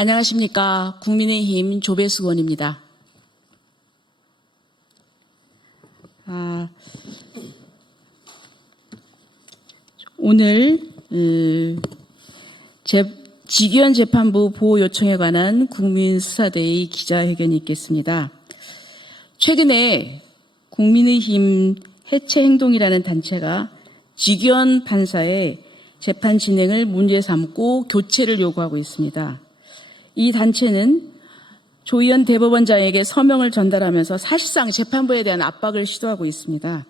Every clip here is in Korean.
안녕하십니까. 국민의힘 조배수 의원입니다. 오늘 직위원 재판부 보호 요청에 관한 국민수사대의 기자회견이 있겠습니다. 최근에 국민의힘 해체행동이라는 단체가 직위원 판사의 재판 진행을 문제 삼고 교체를 요구하고 있습니다. 이 단체는 조 의원 대법원장에게 서명을 전달하면서 사실상 재판부에 대한 압박을 시도하고 있습니다.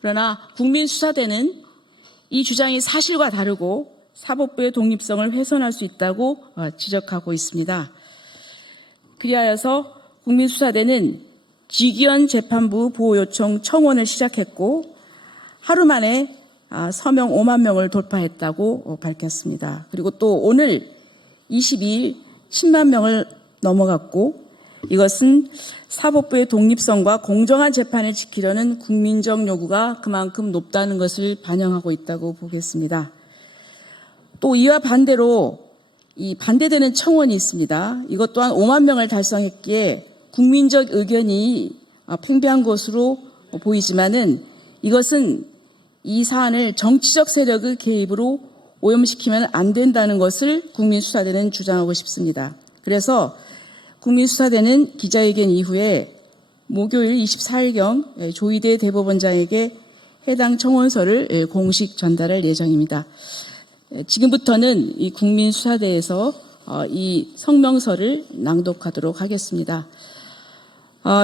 그러나 국민수사대는 이 주장이 사실과 다르고 사법부의 독립성을 훼손할 수 있다고 지적하고 있습니다. 그리하여서 국민수사대는 직위원 재판부 보호 요청 청원을 시작했고 하루 만에 서명 5만 명을 돌파했다고 밝혔습니다. 그리고 또 오늘 22일 10만 명을 넘어갔고 이것은 사법부의 독립성과 공정한 재판을 지키려는 국민적 요구가 그만큼 높다는 것을 반영하고 있다고 보겠습니다. 또 이와 반대로 이 반대되는 청원이 있습니다. 이것 또한 5만 명을 달성했기에 국민적 의견이 팽배한 것으로 보이지만은 이것은 이 사안을 정치적 세력의 개입으로 오염시키면 안 된다는 것을 국민수사대는 주장하고 싶습니다. 그래서 국민수사대는 기자회견 이후에 목요일 24일경 조희대 대법원장에게 해당 청원서를 공식 전달할 예정입니다. 지금부터는 이 국민수사대에서 이 성명서를 낭독하도록 하겠습니다.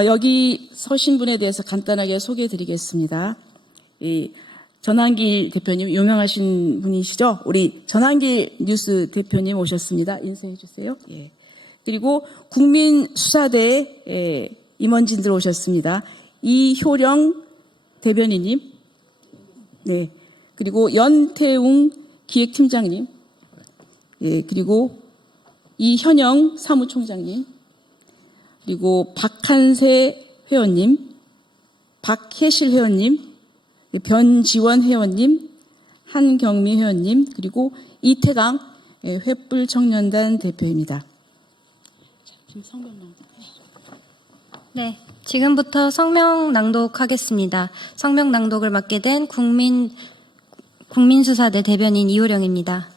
여기 서신 분에 대해서 간단하게 소개해드리겠습니다. 전한길 대표님 유명하신 분이시죠? 우리 전한길 뉴스 대표님 오셨습니다. 인사해 주세요. 예. 그리고 국민수사대 임원진들 오셨습니다. 이효령 대변인님, 네. 그리고 연태웅 기획팀장님, 예. 그리고 이현영 사무총장님, 그리고 박한세 회원님, 박혜실 회원님, 변지원 회원님, 한경미 회원님, 그리고 이태강 횃불청년단 대표입니다. 네, 지금부터 성명 낭독하겠습니다. 성명 낭독을 맡게 된 국민수사대 대변인 이효령입니다.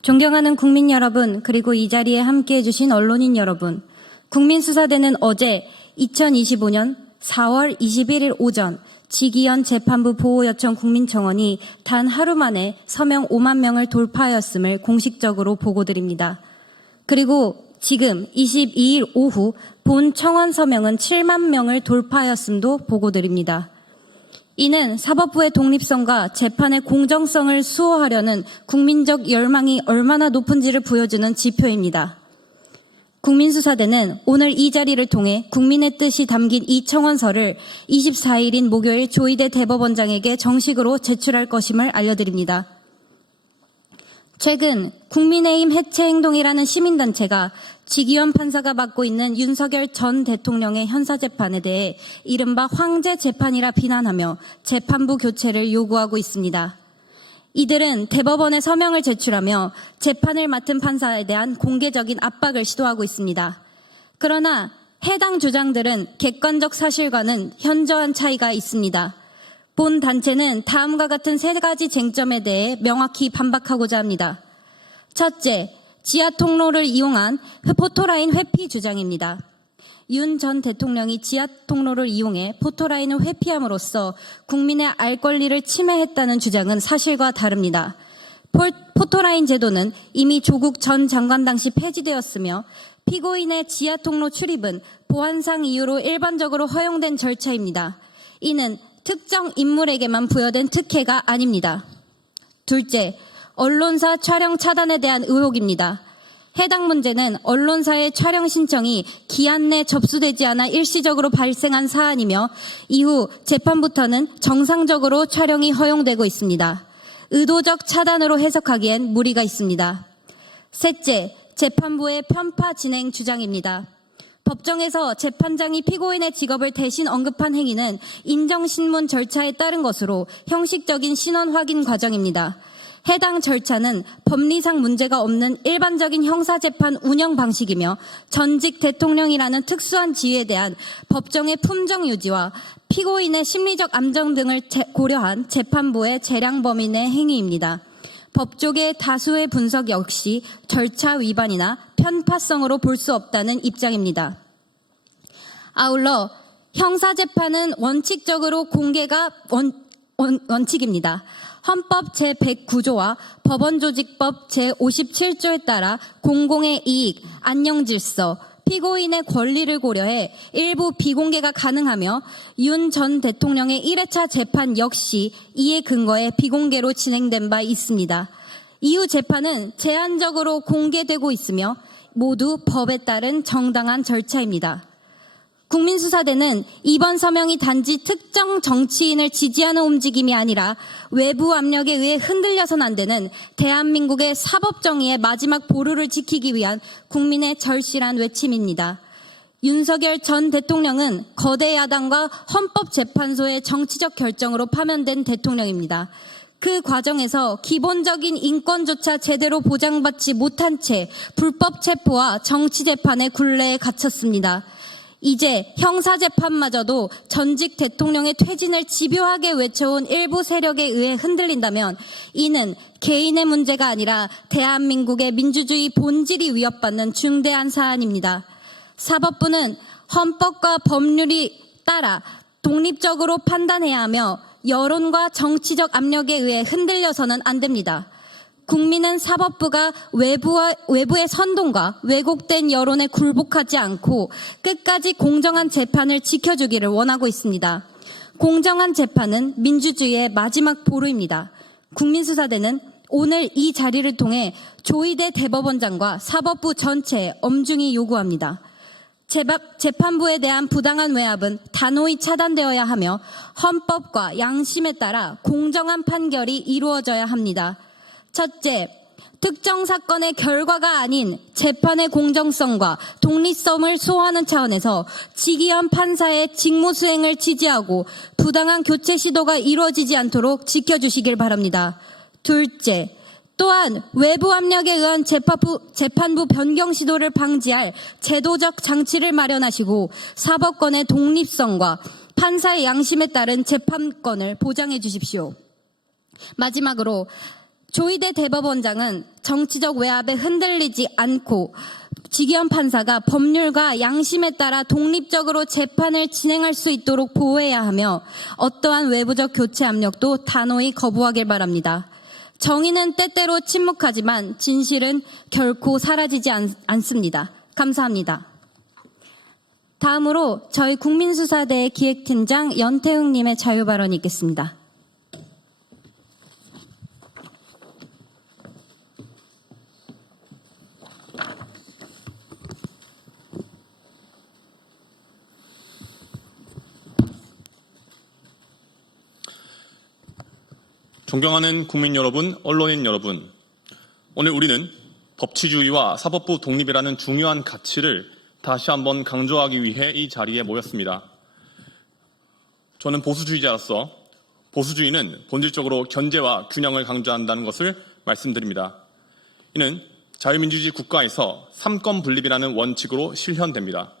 존경하는 국민 여러분, 그리고 이 자리에 함께해 주신 언론인 여러분, 국민수사대는 어제 2025년 4월 21일 오전 직위원 재판부 보호 요청 국민청원이 단 하루 만에 서명 5만 명을 돌파하였음을 공식적으로 보고드립니다. 그리고 지금 22일 오후 본 청원 서명은 7만 명을 돌파하였음도 보고드립니다. 이는 사법부의 독립성과 재판의 공정성을 수호하려는 국민적 열망이 얼마나 높은지를 보여주는 지표입니다. 국민수사대는 오늘 이 자리를 통해 국민의 뜻이 담긴 이 청원서를 24일인 목요일 조희대 대법원장에게 정식으로 제출할 것임을 알려드립니다. 최근 국민의힘 해체행동이라는 시민단체가 직위원 판사가 맡고 있는 윤석열 전 대통령의 형사재판에 대해 이른바 황제재판이라 비난하며 재판부 교체를 요구하고 있습니다. 이들은 대법원에 서명을 제출하며 재판을 맡은 판사에 대한 공개적인 압박을 시도하고 있습니다. 그러나 해당 주장들은 객관적 사실과는 현저한 차이가 있습니다. 본 단체는 다음과 같은 세 가지 쟁점에 대해 명확히 반박하고자 합니다. 첫째, 지하 통로를 이용한 포토라인 회피 주장입니다. 윤 전 대통령이 지하 통로를 이용해 포토라인을 회피함으로써 국민의 알 권리를 침해했다는 주장은 사실과 다릅니다. 포토라인 제도는 이미 조국 전 장관 당시 폐지되었으며 피고인의 지하 통로 출입은 보안상 이유로 일반적으로 허용된 절차입니다. 이는 특정 인물에게만 부여된 특혜가 아닙니다. 둘째, 언론사 촬영 차단에 대한 의혹입니다. 해당 문제는 언론사의 촬영 신청이 기한 내 접수되지 않아 일시적으로 발생한 사안이며 이후 재판부터는 정상적으로 촬영이 허용되고 있습니다. 의도적 차단으로 해석하기엔 무리가 있습니다. 셋째, 재판부의 편파 진행 주장입니다. 법정에서 재판장이 피고인의 직업을 대신 언급한 행위는 인정신문 절차에 따른 것으로 형식적인 신원 확인 과정입니다. 해당 절차는 법리상 문제가 없는 일반적인 형사재판 운영 방식이며 전직 대통령이라는 특수한 지위에 대한 법정의 품정 유지와 피고인의 심리적 안정 등을 고려한 재판부의 재량 범위 내 행위입니다. 법조계의 다수의 분석 역시 절차 위반이나 편파성으로 볼 수 없다는 입장입니다. 아울러 형사재판은 원칙적으로 공개가 원칙입니다. 헌법 제109조와 법원조직법 제57조에 따라 공공의 이익, 안녕질서, 피고인의 권리를 고려해 일부 비공개가 가능하며 윤 전 대통령의 1회차 재판 역시 이에 근거해 비공개로 진행된 바 있습니다. 이후 재판은 제한적으로 공개되고 있으며 모두 법에 따른 정당한 절차입니다. 국민수사대는 이번 서명이 단지 특정 정치인을 지지하는 움직임이 아니라 외부 압력에 의해 흔들려선 안 되는 대한민국의 사법정의의 마지막 보루를 지키기 위한 국민의 절실한 외침입니다. 윤석열 전 대통령은 거대 야당과 헌법재판소의 정치적 결정으로 파면된 대통령입니다. 그 과정에서 기본적인 인권조차 제대로 보장받지 못한 채 불법 체포와 정치재판의 굴레에 갇혔습니다. 이제 형사재판마저도 전직 대통령의 퇴진을 집요하게 외쳐온 일부 세력에 의해 흔들린다면 이는 개인의 문제가 아니라 대한민국의 민주주의 본질이 위협받는 중대한 사안입니다. 사법부는 헌법과 법률이 따라 독립적으로 판단해야 하며 여론과 정치적 압력에 의해 흔들려서는 안 됩니다. 국민은 사법부가 외부의 선동과 왜곡된 여론에 굴복하지 않고 끝까지 공정한 재판을 지켜주기를 원하고 있습니다. 공정한 재판은 민주주의의 마지막 보루입니다. 국민수사대는 오늘 이 자리를 통해 조희대 대법원장과 사법부 전체에 엄중히 요구합니다. 재판부에 대한 부당한 외압은 단호히 차단되어야 하며 헌법과 양심에 따라 공정한 판결이 이루어져야 합니다. 첫째, 특정 사건의 결과가 아닌 재판의 공정성과 독립성을 소화하는 차원에서 직위원 판사의 직무 수행을 지지하고 부당한 교체 시도가 이루어지지 않도록 지켜주시길 바랍니다. 둘째, 또한 외부 압력에 의한 재판부 변경 시도를 방지할 제도적 장치를 마련하시고 사법권의 독립성과 판사의 양심에 따른 재판권을 보장해 주십시오. 마지막으로 조희대 대법원장은 정치적 외압에 흔들리지 않고 직위원 판사가 법률과 양심에 따라 독립적으로 재판을 진행할 수 있도록 보호해야 하며 어떠한 외부적 교체 압력도 단호히 거부하길 바랍니다. 정의는 때때로 침묵하지만 진실은 결코 사라지지 않습니다. 감사합니다. 다음으로 저희 국민수사대 기획팀장 연태웅님의 자유발언이 있겠습니다. 존경하는 국민 여러분, 언론인 여러분, 오늘 우리는 법치주의와 사법부 독립이라는 중요한 가치를 다시 한번 강조하기 위해 이 자리에 모였습니다. 저는 보수주의자로서 보수주의는 본질적으로 견제와 균형을 강조한다는 것을 말씀드립니다. 이는 자유민주주의 국가에서 삼권 분립이라는 원칙으로 실현됩니다.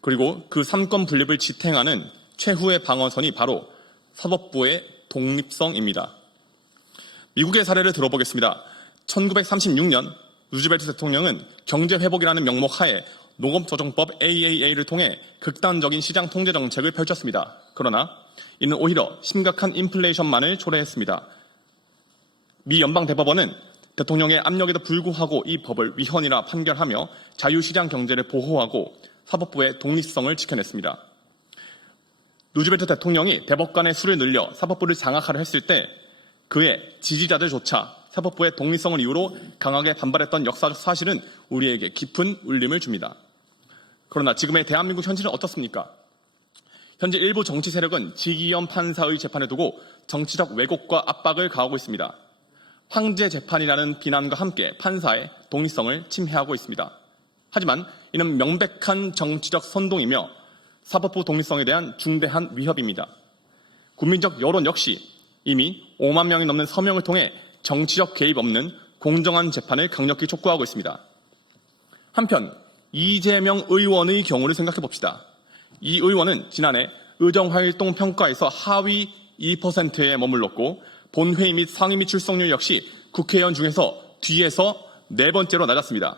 그리고 그 삼권 분립을 지탱하는 최후의 방어선이 바로 사법부의 독립성입니다. 미국의 사례를 들어보겠습니다. 1936년 루즈벨트 대통령은 경제회복이라는 명목 하에 농업조정법 AAA를 통해 극단적인 시장 통제 정책을 펼쳤습니다. 그러나 이는 오히려 심각한 인플레이션만을 초래했습니다. 미 연방대법원은 대통령의 압력에도 불구하고 이 법을 위헌이라 판결하며 자유시장 경제를 보호하고 사법부의 독립성을 지켜냈습니다. 루즈벨트 대통령이 대법관의 수를 늘려 사법부를 장악하려 했을 때 그의 지지자들조차 사법부의 독립성을 이유로 강하게 반발했던 역사적 사실은 우리에게 깊은 울림을 줍니다. 그러나 지금의 대한민국 현실은 어떻습니까? 현재 일부 정치 세력은 직위원 판사의 재판을 두고 정치적 왜곡과 압박을 가하고 있습니다. 황제 재판이라는 비난과 함께 판사의 독립성을 침해하고 있습니다. 하지만 이는 명백한 정치적 선동이며 사법부 독립성에 대한 중대한 위협입니다. 국민적 여론 역시 이미 5만 명이 넘는 서명을 통해 정치적 개입 없는 공정한 재판을 강력히 촉구하고 있습니다. 한편 이재명 의원의 경우를 생각해 봅시다. 이 의원은 지난해 의정활동 평가에서 하위 2%에 머물렀고 본회의 및 상임위 출석률 역시 국회의원 중에서 뒤에서 4번째로 낮았습니다.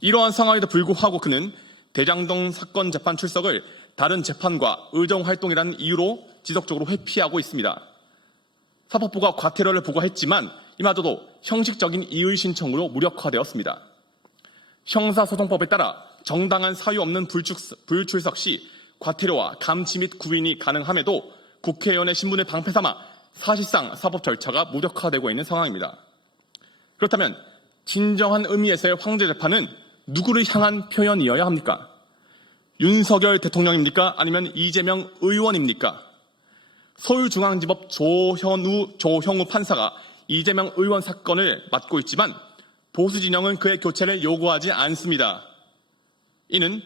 이러한 상황에도 불구하고 그는 대장동 사건 재판 출석을 다른 재판과 의정활동이라는 이유로 지속적으로 회피하고 있습니다. 사법부가 과태료를 부과했지만 이마저도 형식적인 이의 신청으로 무력화되었습니다. 형사소송법에 따라 정당한 사유 없는 불출석 시 과태료와 감치 및 구인이 가능함에도 국회의원의 신분을 방패 삼아 사실상 사법 절차가 무력화되고 있는 상황입니다. 그렇다면 진정한 의미에서의 황제 재판은 누구를 향한 표현이어야 합니까? 윤석열 대통령입니까? 아니면 이재명 의원입니까? 서울중앙지법 조형우 판사가 이재명 의원 사건을 맡고 있지만 보수 진영은 그의 교체를 요구하지 않습니다. 이는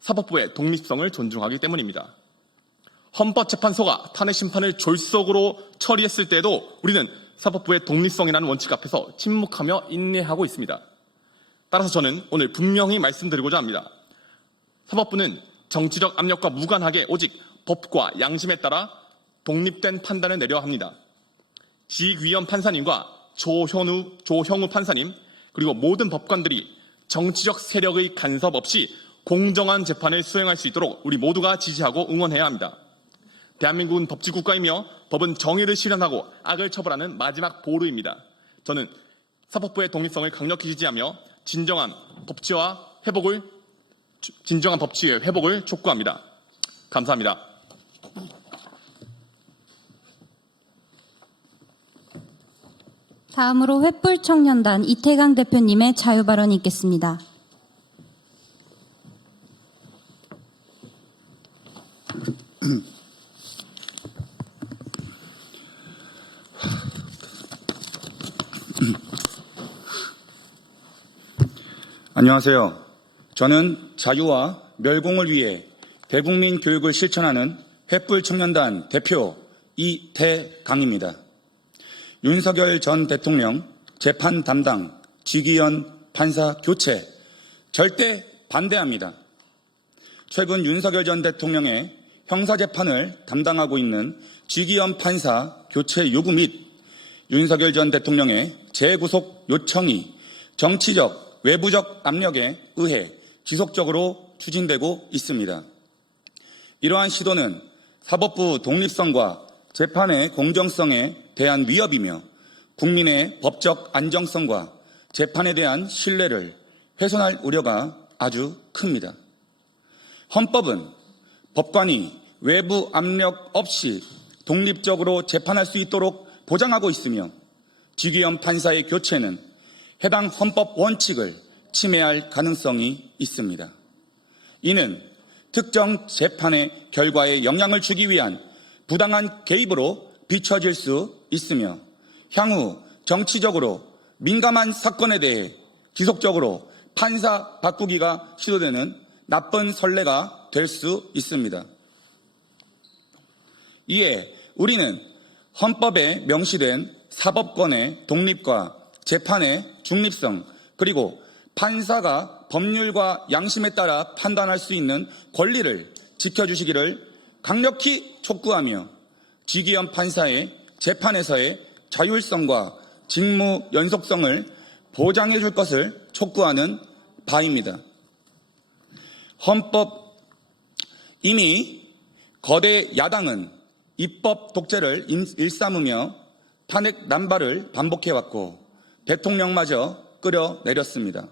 사법부의 독립성을 존중하기 때문입니다. 헌법재판소가 탄핵 심판을 졸속으로 처리했을 때에도 우리는 사법부의 독립성이라는 원칙 앞에서 침묵하며 인내하고 있습니다. 따라서 저는 오늘 분명히 말씀드리고자 합니다. 사법부는 정치적 압력과 무관하게 오직 법과 양심에 따라 독립된 판단을 내려야 합니다. 지귀현 판사님과 조형우 판사님 그리고 모든 법관들이 정치적 세력의 간섭 없이 공정한 재판을 수행할 수 있도록 우리 모두가 지지하고 응원해야 합니다. 대한민국은 법치국가이며 법은 정의를 실현하고 악을 처벌하는 마지막 보루입니다. 저는 사법부의 독립성을 강력히 지지하며 진정한 법치의 회복을 촉구합니다. 감사합니다. 다음으로 횃불청년단 이태강 대표님의 자유발언이 있겠습니다. 안녕하세요. 저는 자유와 멸공을 위해 대국민 교육을 실천하는 횃불청년단 대표 이태강입니다. 윤석열 전 대통령 재판 담당 지귀현 판사 교체 절대 반대합니다. 최근 윤석열 전 대통령의 형사재판을 담당하고 있는 지귀현 판사 교체 요구 및 윤석열 전 대통령의 재구속 요청이 정치적, 외부적 압력에 의해 지속적으로 추진되고 있습니다. 이러한 시도는 사법부 독립성과 재판의 공정성에 대한 위협이며 국민의 법적 안정성과 재판에 대한 신뢰를 훼손할 우려가 아주 큽니다. 헌법은 법관이 외부 압력 없이 독립적으로 재판할 수 있도록 보장하고 있으며 지귀현 판사의 교체는 해당 헌법 원칙을 침해할 가능성이 있습니다. 이는 특정 재판의 결과에 영향을 주기 위한 부당한 개입으로 비춰질 수 있으며 향후 정치적으로 민감한 사건에 대해 지속적으로 판사 바꾸기가 시도되는 나쁜 선례가 될 수 있습니다. 이에 우리는 헌법에 명시된 사법권의 독립과 재판의 중립성 그리고 판사가 법률과 양심에 따라 판단할 수 있는 권리를 지켜주시기를 강력히 촉구하며 지귀현 판사의 재판에서의 자율성과 직무 연속성을 보장해 줄 것을 촉구하는 바입니다. 이미 거대 야당은 입법 독재를 일삼으며 탄핵 남발을 반복해왔고 대통령마저 끌어내렸습니다.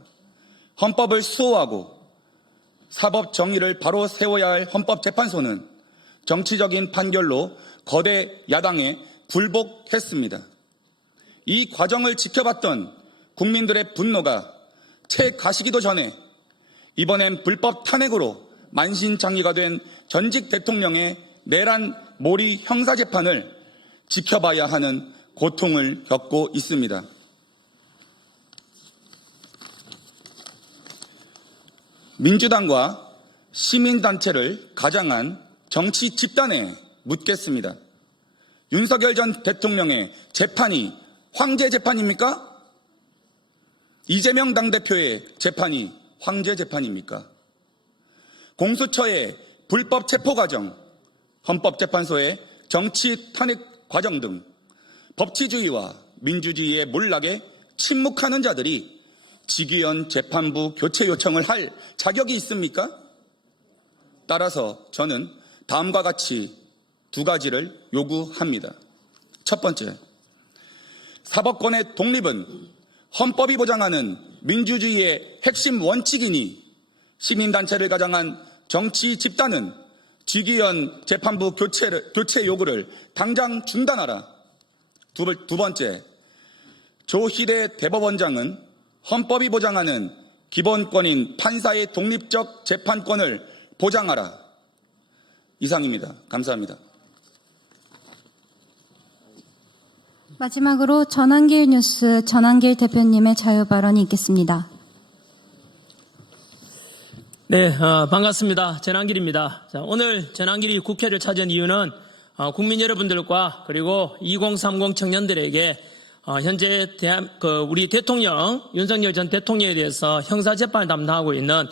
헌법을 수호하고 사법 정의를 바로 세워야 할 헌법재판소는 정치적인 판결로 거대 야당에 굴복했습니다. 이 과정을 지켜봤던 국민들의 분노가 채 가시기도 전에 이번엔 불법 탄핵으로 만신창이가 된 전직 대통령의 내란 몰이 형사재판을 지켜봐야 하는 고통을 겪고 있습니다. 민주당과 시민단체를 가장한 정치 집단에 묻겠습니다. 윤석열 전 대통령의 재판이 황제 재판입니까? 이재명 당대표의 재판이 황제 재판입니까? 공수처의 불법 체포 과정, 헌법재판소의 정치 탄핵 과정 등 법치주의와 민주주의의 몰락에 침묵하는 자들이 직위원 재판부 교체 요청을 할 자격이 있습니까? 따라서 저는 다음과 같이 두 가지를 요구합니다. 첫 번째, 사법권의 독립은 헌법이 보장하는 민주주의의 핵심 원칙이니 시민단체를 가장한 정치 집단은 직위원 재판부 교체 요구를 당장 중단하라. 두 번째, 조희대 대법원장은 헌법이 보장하는 기본권인 판사의 독립적 재판권을 보장하라. 이상입니다. 감사합니다. 마지막으로 전한길 뉴스 전한길 대표님의 자유 발언이 있겠습니다. 네, 반갑습니다. 전한길입니다. 자, 오늘 전한길이 국회를 찾은 이유는 국민 여러분들과 그리고 2030 청년들에게 현재 우리 대통령 윤석열 전 대통령에 대해서 형사재판을 담당하고 있는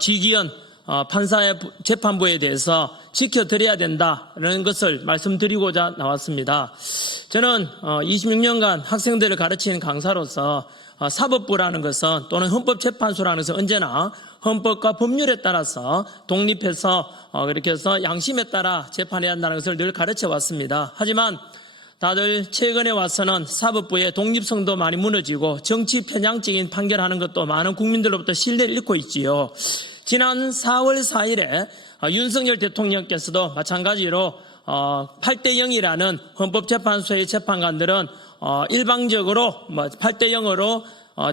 지기현 판사의 재판부에 대해서 지켜드려야 된다는 것을 말씀드리고자 나왔습니다. 저는 26년간 학생들을 가르치는 강사로서 사법부라는 것은 또는 헌법재판소라는 것은 언제나 헌법과 법률에 따라서 독립해서 그렇게 해서 양심에 따라 재판해야 한다는 것을 늘 가르쳐 왔습니다. 하지만 다들 최근에 와서는 사법부의 독립성도 많이 무너지고 정치 편향적인 판결하는 것도 많은 국민들로부터 신뢰를 잃고 있지요. 지난 4월 4일에 윤석열 대통령께서도 마찬가지로 8대0이라는 헌법재판소의 재판관들은 일방적으로 8대0으로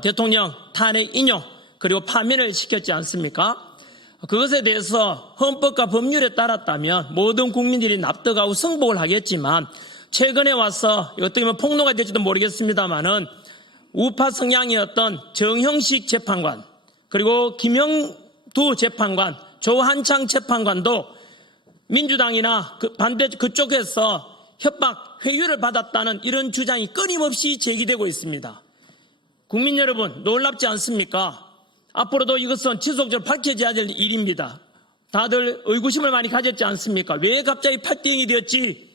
대통령 탄핵 인용 그리고 파면을 시켰지 않습니까? 그것에 대해서 헌법과 법률에 따랐다면 모든 국민들이 납득하고 승복을 하겠지만 최근에 와서 어떻게 보면 폭로가 될지도 모르겠습니다만은 우파 성향이었던 정형식 재판관 그리고 김영두 재판관, 조한창 재판관도 민주당이나 반대 그쪽에서 협박, 회유를 받았다는 이런 주장이 끊임없이 제기되고 있습니다. 국민 여러분 놀랍지 않습니까? 앞으로도 이것은 지속적으로 밝혀져야 될 일입니다. 다들 의구심을 많이 가졌지 않습니까? 왜 갑자기 8대0이 되었지?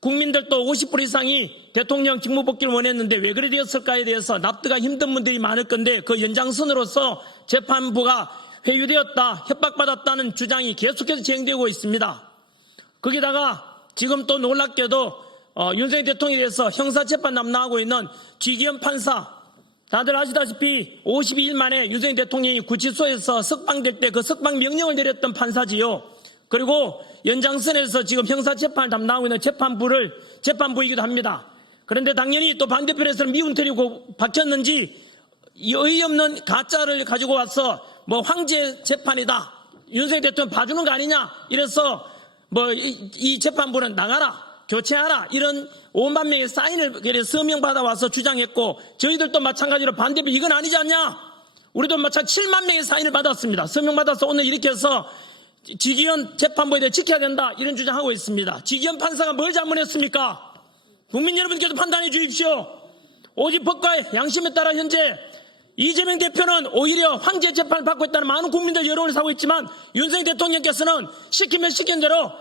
국민들도 50% 이상이 대통령 직무복귀를 원했는데 왜 그래 되었을까에 대해서 납득하기 힘든 분들이 많을 건데 그 연장선으로서 재판부가 회유되었다, 협박받았다는 주장이 계속해서 진행되고 있습니다. 거기다가 지금 또 놀랍게도 윤석열 대통령에 대해서 형사재판 담당하고 있는 지기현 판사 다들 아시다시피 52일 만에 윤석열 대통령이 구치소에서 석방될 때 그 석방 명령을 내렸던 판사지요. 그리고 연장선에서 지금 형사재판을 담당하고 있는 재판부이기도 합니다. 그런데 당연히 또 반대편에서는 미운털이고 박혔는지 어이없는 가짜를 가지고 와서 황제 재판이다. 윤석열 대통령 봐주는 거 아니냐. 이래서 이 재판부는 나가라. 교체하라. 이런 5만 명의 사인을 서명 받아와서 주장했고 저희들도 마찬가지로 반대편 이건 아니지 않냐. 우리도 마찬가지 7만 명의 사인을 받았습니다. 서명 받아서 오늘 이렇게 해서 지기현 재판부에 대해 지켜야 된다. 이런 주장하고 있습니다. 지기현 판사가 뭘 잘못했습니까? 국민 여러분께서 판단해 주십시오. 오직 법과 양심에 따라 현재 이재명 대표는 오히려 황제 재판을 받고 있다는 많은 국민들 여론을 사고 있지만 윤석열 대통령께서는 시키면 시킨 대로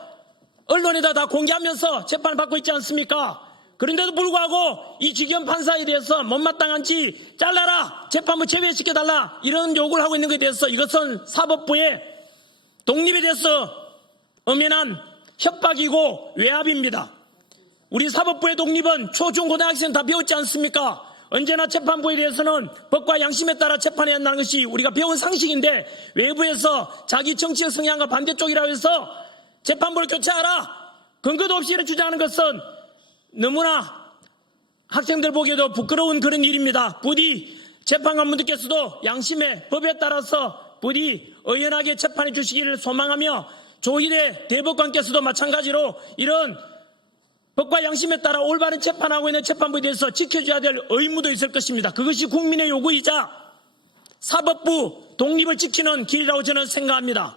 언론에다 다 공개하면서 재판을 받고 있지 않습니까? 그런데도 불구하고 이 지기현 판사에 대해서 못마땅한지 잘라라, 재판부 제외시켜달라 이런 요구를 하고 있는 것에 대해서 이것은 사법부의 독립에 대해서 엄연한 협박이고 외압입니다. 우리 사법부의 독립은 초중고등학생 다 배웠지 않습니까? 언제나 재판부에 대해서는 법과 양심에 따라 재판해야 한다는 것이 우리가 배운 상식인데 외부에서 자기 정치적 성향과 반대쪽이라고 해서 재판부를 교체하라. 근거도 없이 이렇게 주장하는 것은 너무나 학생들 보기에도 부끄러운 그런 일입니다. 부디 재판관분들께서도 양심의 법에 따라서 부디 의연하게 재판해 주시기를 소망하며 조희대 대법관께서도 마찬가지로 이런 법과 양심에 따라 올바른 재판하고 있는 재판부에 대해서 지켜줘야 될 의무도 있을 것입니다. 그것이 국민의 요구이자 사법부 독립을 지키는 길이라고 저는 생각합니다.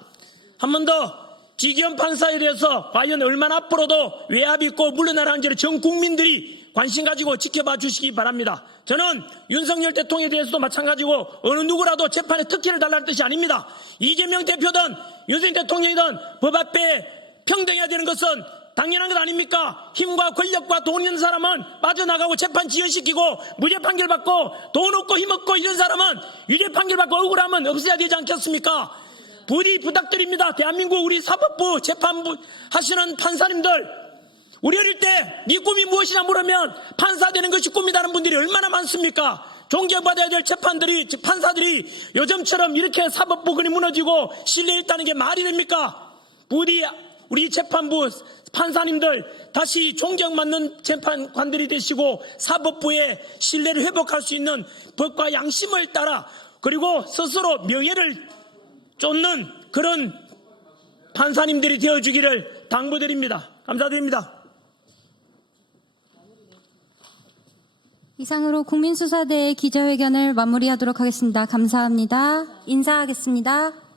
한 번 더 지기현 판사에 대해서 과연 얼마나 앞으로도 외압이 있고 물러나라는지를 전 국민들이 관심 가지고 지켜봐 주시기 바랍니다. 저는 윤석열 대통령에 대해서도 마찬가지고 어느 누구라도 재판에 특혜를 달라는 뜻이 아닙니다. 이재명 대표든 윤석열 대통령이든 법 앞에 평등해야 되는 것은 당연한 것 아닙니까? 힘과 권력과 돈 있는 사람은 빠져나가고 재판 지연시키고 무죄 판결 받고 돈 없고 힘 없고 이런 사람은 유죄 판결 받고 억울하면 없어야 되지 않겠습니까? 부디 부탁드립니다. 대한민국 우리 사법부 재판부 하시는 판사님들, 우리 어릴 때 네 꿈이 무엇이냐 물으면 판사 되는 것이 꿈이라는 분들이 얼마나 많습니까? 존경받아야 될 판사들이 요즘처럼 이렇게 사법부근이 무너지고 신뢰했다는 게 말이 됩니까? 부디 우리 재판부 판사님들 다시 존경받는 재판관들이 되시고 사법부의 신뢰를 회복할 수 있는 법과 양심을 따라 그리고 스스로 명예를 쫓는 그런 판사님들이 되어주기를 당부드립니다. 감사드립니다. 이상으로 국민수사대의 기자회견을 마무리하도록 하겠습니다. 감사합니다. 인사하겠습니다.